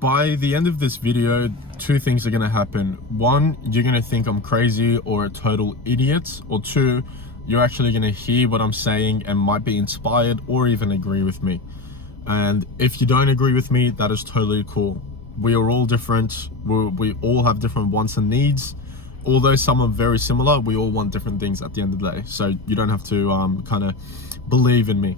by the end of this video, two things are gonna happen. One, you're gonna think I'm crazy or a total idiot, or two, you're actually gonna hear what I'm saying and might be inspired or even agree with me. And if you don't agree with me, that is totally cool. We are all different. We all have different wants and needs. Although some are very similar, we all want different things at the end of the day. So you don't have to kind of believe in me.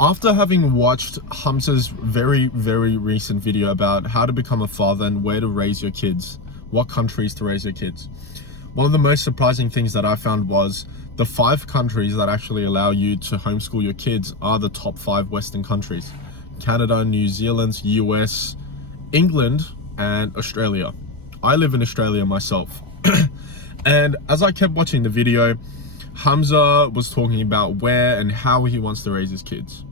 After having watched Hamza's very recent video about how to become a father and where to raise your kids, what countries to raise your kids, one of the most surprising things that I found was the 5 countries that actually allow you to homeschool your kids are the top 5 Western countries: Canada, New Zealand, US, England, and Australia. I live in Australia myself. And as I kept watching the video, Hamza was talking about where and how he wants to raise his kids.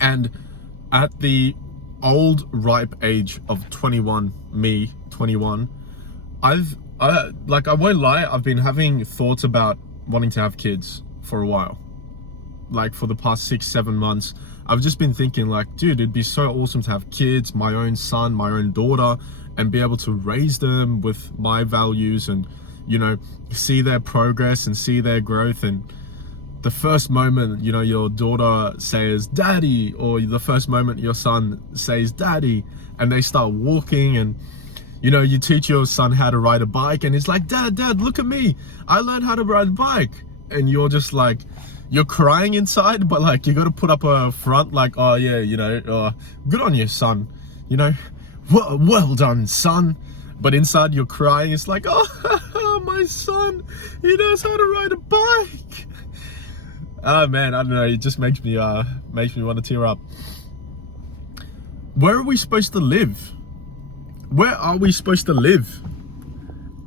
And at the old ripe age of 21, me, 21, I won't lie, I've been having thoughts about wanting to have kids for a while. Like for the past 6-7 months, I've just been thinking like, dude, it'd be so awesome to have kids, my own son, my own daughter, and be able to raise them with my values and, you know, see their progress and see their growth. And the first moment, you know, your daughter says daddy, or the first moment your son says daddy, and they start walking, and you know, you teach your son how to ride a bike and he's like, dad, look at me, I learned how to ride a bike. And you're just like, you're crying inside, but like you got to put up a front like, oh yeah, you know, good on you, son, you know, well done, son. But inside you're crying. It's like, oh, my son, he knows how to ride a bike. Oh man, I don't know, it just makes me want to tear up. Where are we supposed to live? Where are we supposed to live?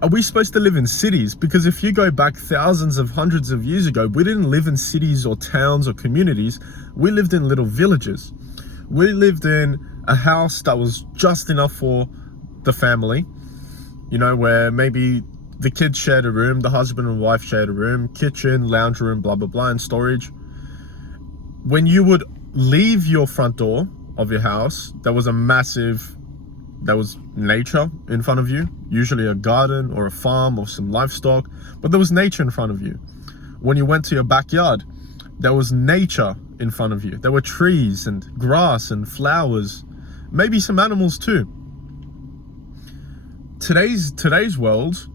Are we supposed to live in cities? Because if you go back thousands of hundreds of years ago, we didn't live in cities or towns or communities. We lived in little villages. We lived in a house that was just enough for the family, you know, where maybe the kids shared a room, the husband and wife shared a room, kitchen, lounge room, blah, blah, blah, and storage. When you would leave your front door of your house, there was nature in front of you, usually a garden or a farm or some livestock, but there was nature in front of you. When you went to your backyard, there was nature in front of you. There were trees and grass and flowers, maybe some animals too. Today's world,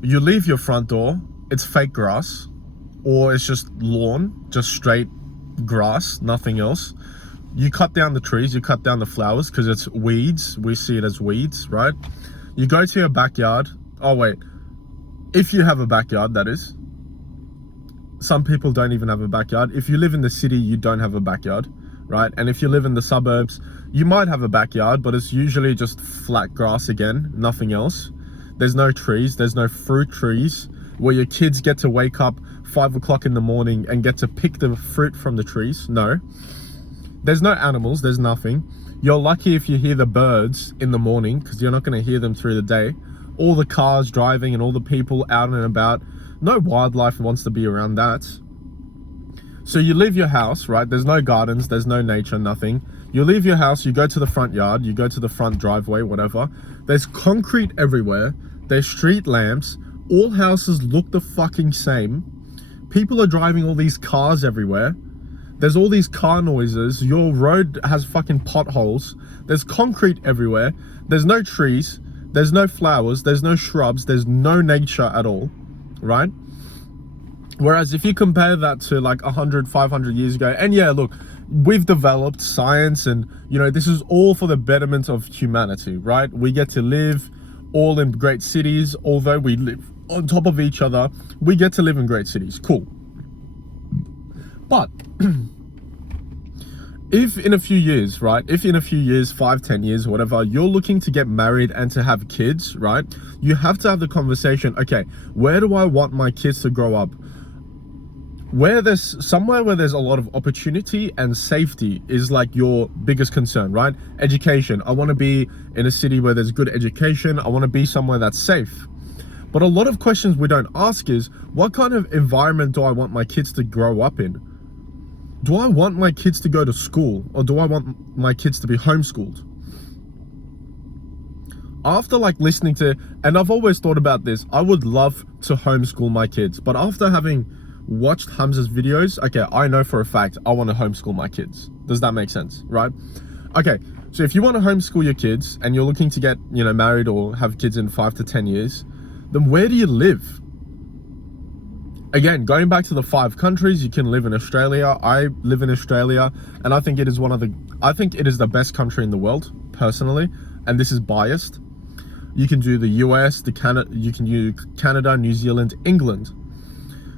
you leave your front door, it's fake grass, or it's just lawn, just straight grass, nothing else. You cut down the trees, you cut down the flowers because it's weeds. We see it as weeds, right? You go to your backyard. Oh wait, if you have a backyard, that is. Some people don't even have a backyard. If you live in the city, you don't have a backyard, right? And if you live in the suburbs, you might have a backyard, but it's usually just flat grass again, nothing else. There's no trees, there's no fruit trees where your kids get to wake up 5 o'clock in the morning and get to pick the fruit from the trees. No. There's no animals, there's nothing. You're lucky if you hear the birds in the morning because you're not going to hear them through the day. All the cars driving and all the people out and about. No wildlife wants to be around that. So you leave your house, right? There's no gardens, there's no nature, nothing. You leave your house, you go to the front yard, you go to the front driveway, whatever. There's concrete everywhere. There's street lamps. All houses look the fucking same. People are driving all these cars everywhere. There's all these car noises. Your road has fucking potholes. There's concrete everywhere. There's no trees. There's no flowers. There's no shrubs. There's no nature at all, right? Whereas if you compare that to like 100, 500 years ago, and yeah, look, we've developed science and, you know, this is all for the betterment of humanity, right? We get to live all in great cities. Although we live on top of each other, we get to live in great cities. Cool. But if in a few years, right? If in a few years, 5, 10 years, whatever, you're looking to get married and to have kids, right? You have to have the conversation, okay, where do I want my kids to grow up? Somewhere where there's a lot of opportunity and safety is like your biggest concern, right? Education. I want to be in a city where there's good education. I want to be somewhere that's safe. But a lot of questions we don't ask is, what kind of environment do I want my kids to grow up in? Do I want my kids to go to school, or do I want my kids to be homeschooled? after like listening to, and I've always thought about this, I would love to homeschool my kids, but after having watched Hamza's videos, okay, I know for a fact I want to homeschool my kids. Does that make sense, right? Okay, so if you want to homeschool your kids and you're looking to get, married or have kids in 5 to 10 years, then where do you live? Again, going back to the 5 countries, you can live in Australia. I live in Australia, and I think it is the best country in the world, personally, and this is biased. You can do the US, you can do Canada, New Zealand, England.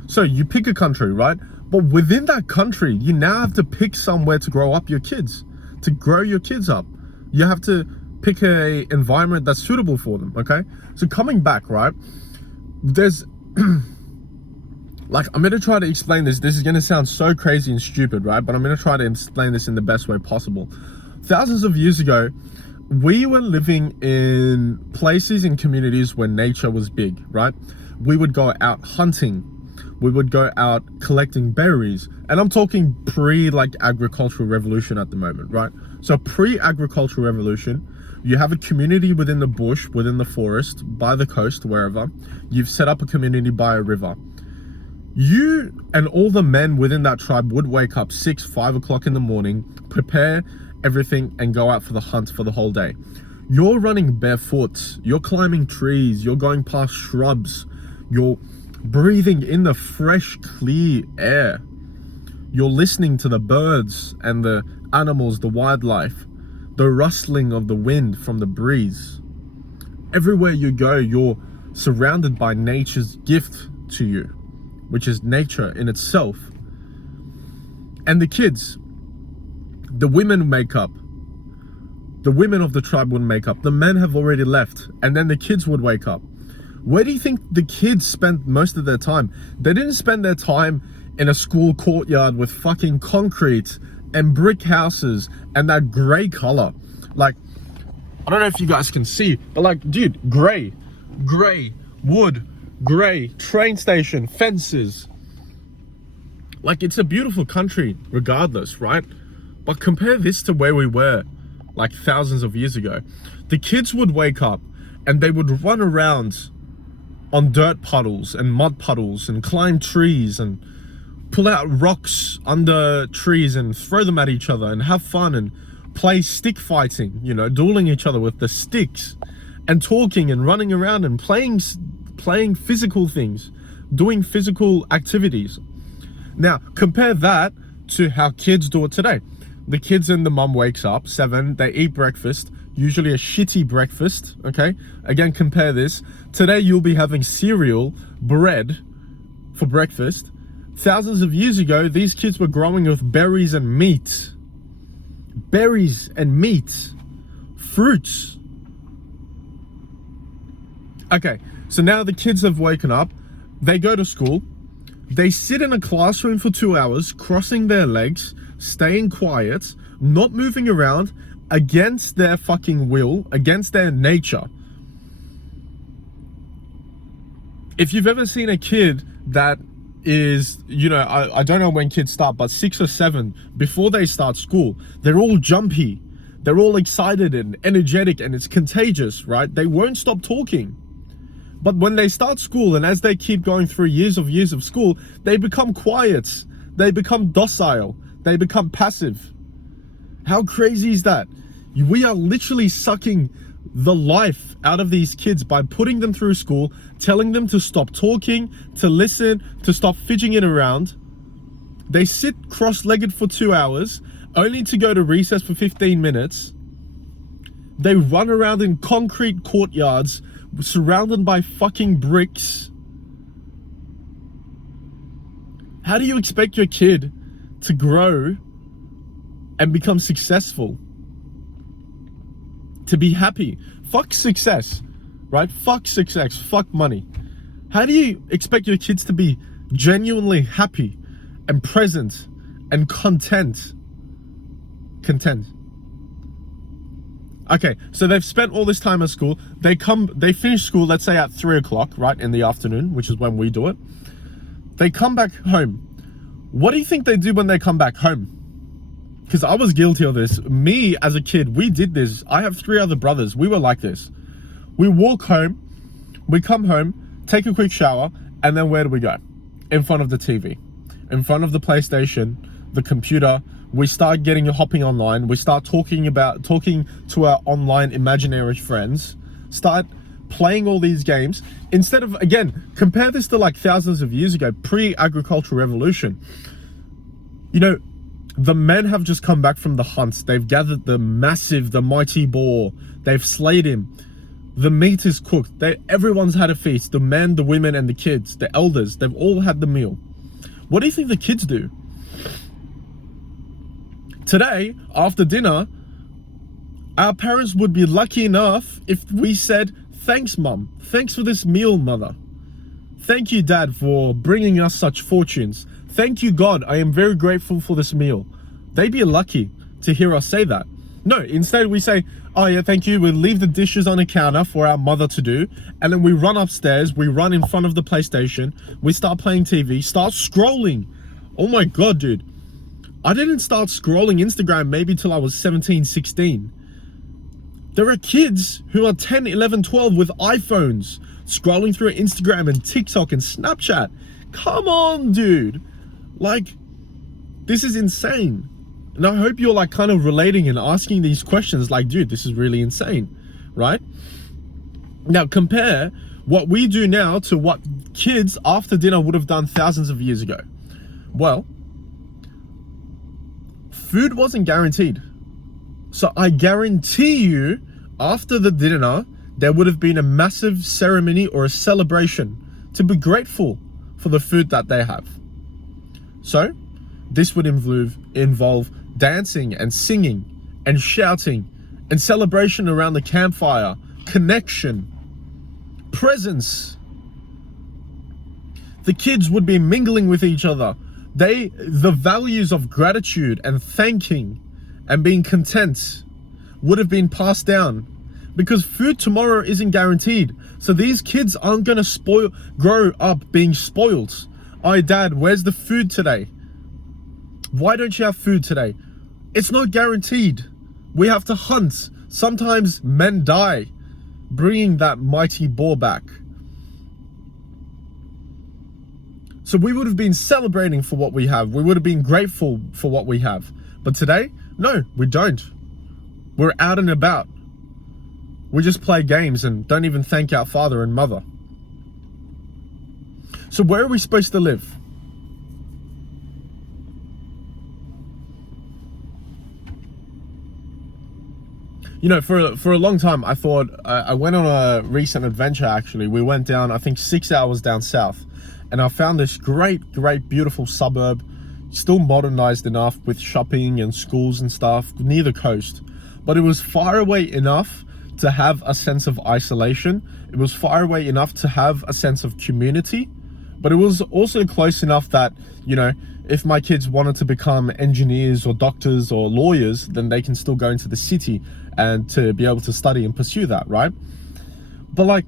So you pick a country, right? But within that country, you now have to pick somewhere to grow up your kids, to grow your kids up. You have to pick a environment that's suitable for them, okay? So coming back, right? There's, like, I'm gonna try to explain this. This is gonna sound so crazy and stupid, right? But I'm gonna try to explain this in the best way possible. Thousands of years ago, we were living in places and communities where nature was big, right? We would go out hunting. We would go out collecting berries. And I'm talking agricultural revolution at the moment, right? So pre-agricultural revolution, you have a community within the bush, within the forest, by the coast, wherever. You've set up a community by a river. You and all the men within that tribe would wake up 5 o'clock in the morning, prepare everything, and go out for the hunt for the whole day. You're running barefoot, you're climbing trees, you're going past shrubs, you're breathing in the fresh, clear air. You're listening to the birds and the animals, the wildlife, the rustling of the wind from the breeze. Everywhere you go, you're surrounded by nature's gift to you, which is nature in itself. And the kids, the women make up. The women of the tribe would make up. The men have already left, and then the kids would wake up. Where do you think the kids spent most of their time? They didn't spend their time in a school courtyard with fucking concrete and brick houses and that gray color. Like, I don't know if you guys can see, but like, dude, gray, wood, gray, train station, fences. Like, it's a beautiful country regardless, right? But compare this to where we were like thousands of years ago. The kids would wake up and they would run around on dirt puddles and mud puddles and climb trees and pull out rocks under trees and throw them at each other and have fun and play stick fighting, dueling each other with the sticks and talking and running around and playing physical things, doing physical activities. Now, compare that to how kids do it today. The kids and the mum wakes up, 7, they eat breakfast, usually a shitty breakfast, okay? Again, compare this. Today, you'll be having cereal, bread for breakfast. Thousands of years ago, these kids were growing with berries and meat. Berries and meat. Fruits. Okay, so now the kids have woken up. They go to school. They sit in a classroom for 2 hours, crossing their legs, staying quiet, not moving around, against their fucking will, against their nature. If you've ever seen a kid that is, I don't know when kids start, but 6 or 7, before they start school, they're all jumpy, they're all excited and energetic, and it's contagious, right? They won't stop talking. But when they start school, and as they keep going through years of school, they become quiet, they become docile, they become passive. How crazy is that? We are literally sucking the life out of these kids by putting them through school, telling them to stop talking, to listen, to stop fidgeting around. They sit cross-legged for 2 hours, only to go to recess for 15 minutes. They run around in concrete courtyards, surrounded by fucking bricks. How do you expect your kid to grow and become successful? To be happy? Fuck success, right? Fuck success, fuck money. How do you expect your kids to be genuinely happy and present and content? Okay, so they've spent all this time at school. They finish school, let's say at 3 o'clock, right, in the afternoon, which is when we do it. They come back home. What do you think they do when they come back home? Because I was guilty of this. Me, as a kid, we did this. I have 3 other brothers. We were like this. We walk home, we come home, take a quick shower, and then where do we go? In front of the TV, in front of the PlayStation, the computer. We start hopping online. We start talking to our online imaginary friends, start playing all these games instead of, again, compare this to like thousands of years ago, pre-agricultural revolution. You know, the men have just come back from the hunts. They've gathered the mighty boar. They've slayed him. The meat is cooked. Everyone's had a feast. The men, the women, and the kids, the elders, they've all had the meal. What do you think the kids do? Today, after dinner, our parents would be lucky enough if we said, "Thanks, Mum. Thanks for this meal, Mother. Thank you, Dad, for bringing us such fortunes. Thank you, God. I am very grateful for this meal." They'd be lucky to hear us say that. No, instead we say, "Oh yeah, thank you." We leave the dishes on the counter for our mother to do. And then we run upstairs. We run in front of the PlayStation. We start playing TV, start scrolling. Oh my God, dude. I didn't start scrolling Instagram maybe till I was 17, 16. There are kids who are 10, 11, 12 with iPhones scrolling through Instagram and TikTok and Snapchat. Come on, dude. Like, this is insane. And I hope you're like kind of relating and asking these questions like, dude, this is really insane, right? Now compare what we do now to what kids after dinner would have done thousands of years ago. Well, food wasn't guaranteed. So I guarantee you, after the dinner, there would have been a massive ceremony or a celebration to be grateful for the food that they have. So this would involve dancing and singing and shouting and celebration around the campfire, connection, presence. The kids would be mingling with each other. The values of gratitude and thanking and being content would have been passed down, because food tomorrow isn't guaranteed. So these kids aren't going to grow up being spoiled. "Oh, Dad, where's the food today? Why don't you have food today?" It's not guaranteed. We have to hunt. Sometimes men die bringing that mighty boar back. So we would have been celebrating for what we have. We would have been grateful for what we have. But today, no, we don't. We're out and about. We just play games and don't even thank our father and mother. So where are we supposed to live? You know, for a long time, I thought, I went on a recent adventure actually. We went down, I think 6 hours down south, and I found this great, beautiful suburb, still modernized enough with shopping and schools and stuff near the coast. But it was far away enough to have a sense of isolation. It was far away enough to have a sense of community. But it was also close enough that, you know, if my kids wanted to become engineers or doctors or lawyers, then they can still go into the city and to be able to study and pursue that, right? But like,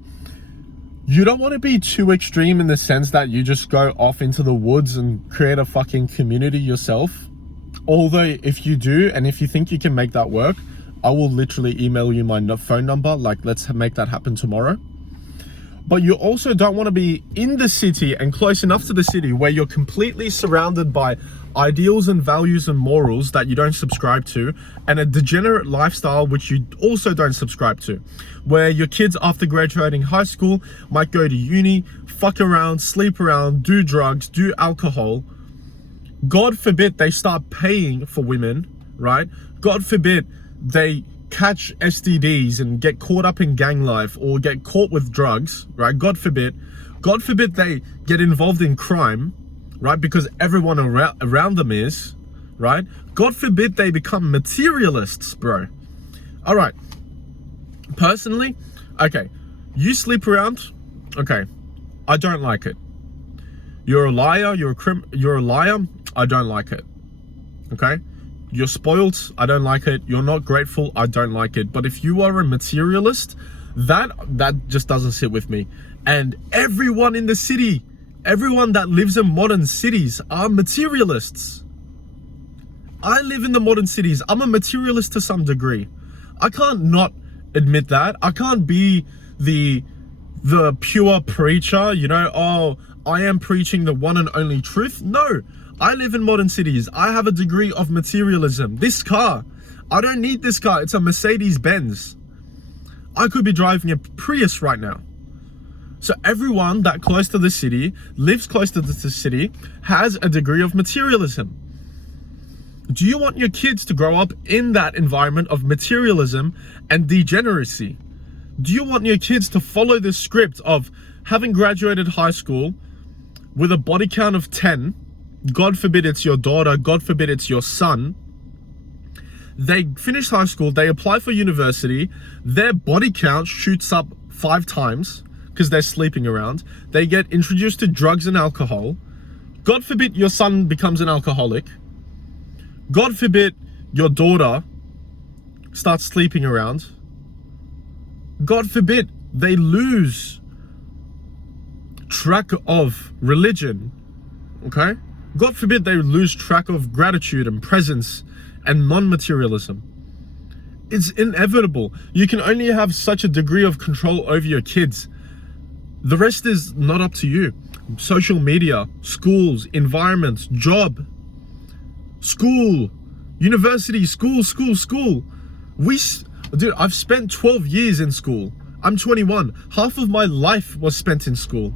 you don't want to be too extreme in the sense that you just go off into the woods and create a fucking community yourself. Although if you do, and if you think you can make that work, I will literally email you my phone number. Like, let's make that happen tomorrow. But you also don't want to be in the city and close enough to the city where you're completely surrounded by ideals and values and morals that you don't subscribe to, and a degenerate lifestyle which you also don't subscribe to, where your kids after graduating high school might go to uni, fuck around, sleep around, do drugs, do alcohol. God forbid they start paying for women, right? God forbid they catch STDs and get caught up in gang life or get caught with drugs, right? God forbid they get involved in crime, right? Because everyone around them is, right? God forbid they become materialists, bro. All right. Personally, okay, you sleep around, okay, I don't like it. You're a liar, you're a liar, I don't like it, okay? You're spoiled, I don't like it. You're not grateful, I don't like it. But if you are a materialist, that just doesn't sit with me. And everyone in the city, everyone that lives in modern cities are materialists. I live in the modern cities. I'm a materialist to some degree. I can't not admit that. I can't be the pure preacher, you know, oh, I am preaching the one and only truth. No, I live in modern cities. I have a degree of materialism. This car, I don't need this car. It's a Mercedes Benz. I could be driving a Prius right now. So everyone that close to the city, lives close to the city, has a degree of materialism. Do you want your kids to grow up in that environment of materialism and degeneracy? Do you want your kids to follow this script of having graduated high school with a body count of 10, God forbid it's your daughter, God forbid it's your son, they finish high school, they apply for university, their body count shoots up 5 times because they're sleeping around, they get introduced to drugs and alcohol, God forbid your son becomes an alcoholic, God forbid your daughter starts sleeping around, God forbid they lose track of religion, okay? God forbid they lose track of gratitude and presence and non-materialism. It's inevitable. You can only have such a degree of control over your kids. The rest is not up to you. Social media, schools, environments, job, school, university, school. Dude, I've spent 12 years in school. I'm 21. Half of my life was spent in school.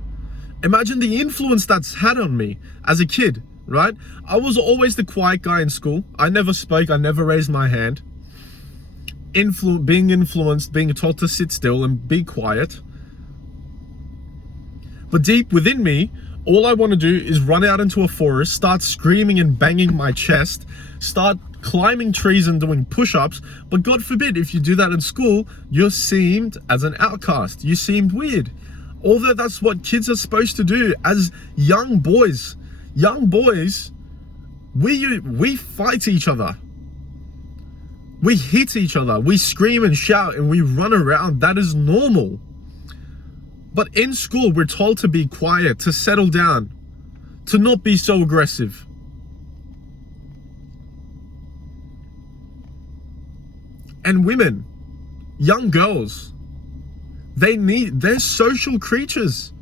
Imagine the influence that's had on me as a kid, right? I was always the quiet guy in school. I never spoke. I never raised my hand. Being influenced, being told to sit still and be quiet. But deep within me, all I want to do is run out into a forest, start screaming and banging my chest, start climbing trees and doing push-ups. But God forbid, if you do that in school, you're seen as an outcast. You seemed weird. Although that's what kids are supposed to do as young boys. Young boys, we fight each other. We hit each other. We scream and shout and we run around. That is normal. But in school, we're told to be quiet, to settle down, to not be so aggressive. And women, young girls, they're social creatures.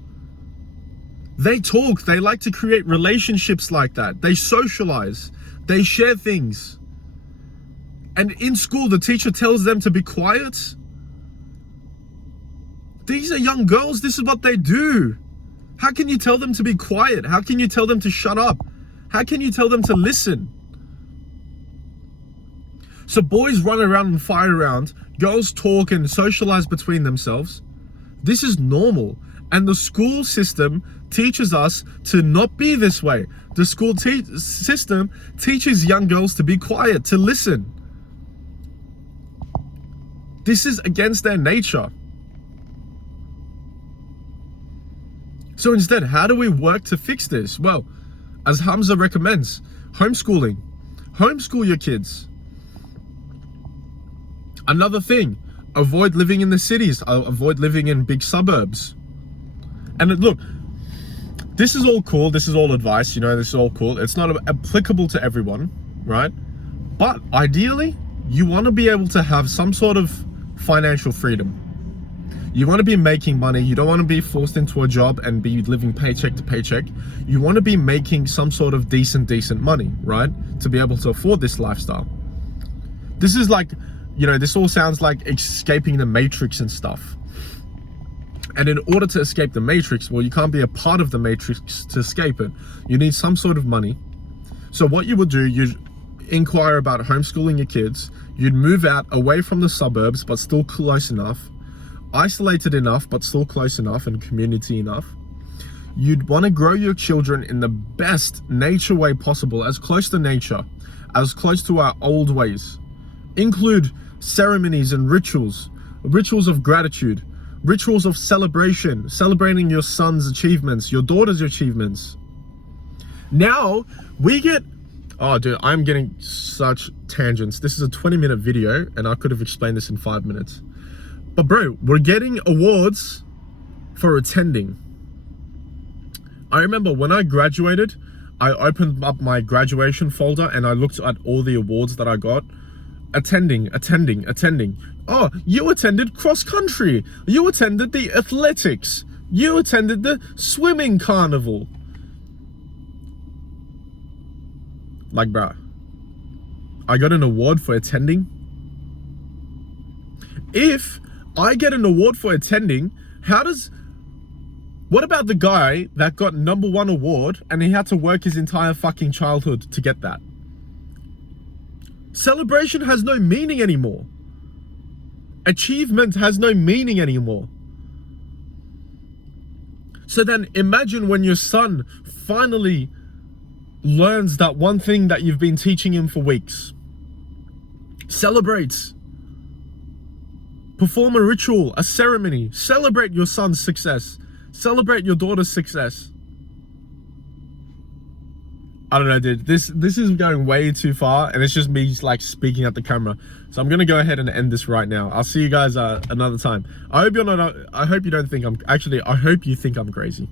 They talk, they like to create relationships like that. They socialize, they share things. And in school, the teacher tells them to be quiet. These are young girls, this is what they do. How can you tell them to be quiet? How can you tell them to shut up? How can you tell them to listen? So boys run around and fight around, girls talk and socialize between themselves. This is normal. And the school system teaches us to not be this way. The school system teaches young girls to be quiet, to listen. This is against their nature. So instead, how do we work to fix this? Well, as Hamza recommends, homeschooling. Homeschool your kids. Another thing, avoid living in the cities. Avoid living in big suburbs. And look, this is all cool. This is all advice. You know, this is all cool. It's not applicable to everyone, right? But ideally, you want to be able to have some sort of financial freedom. You want to be making money. You don't want to be forced into a job and be living paycheck to paycheck. You want to be making some sort of decent money, right? To be able to afford this lifestyle. This is like, you know, this all sounds like escaping the matrix and stuff. And in order to escape the matrix, well, you can't be a part of the matrix to escape it. You need some sort of money. So what you would do, you'd inquire about homeschooling your kids. You'd move out away from the suburbs, but still close enough. Isolated enough, but still close enough and community enough. You'd want to grow your children in the best nature way possible, as close to nature, as close to our old ways. Include ceremonies and rituals of gratitude, rituals of celebration, celebrating your son's achievements, your daughter's achievements. Now we get, oh dude, I'm getting such tangents. This is a 20-minute video and I could have explained this in 5 minutes. But bro, we're getting awards for attending. I remember when I graduated, I opened up my graduation folder and I looked at all the awards that I got. attending. Oh, you attended cross country. You attended the athletics. You attended the swimming carnival. Like, bruh, I got an award for attending. If I get an award for attending, what about the guy that got #1 award and he had to work his entire fucking childhood to get that? Celebration has no meaning anymore. Achievement has no meaning anymore. So then imagine when your son finally learns that one thing that you've been teaching him for weeks. Celebrates. Perform a ritual, a ceremony. Celebrate your son's success. Celebrate your daughter's success. I don't know, dude. This is going way too far, and it's just me like speaking at the camera. So I'm gonna go ahead and end this right now. I'll see you guys another time. I hope you don't think I'm crazy.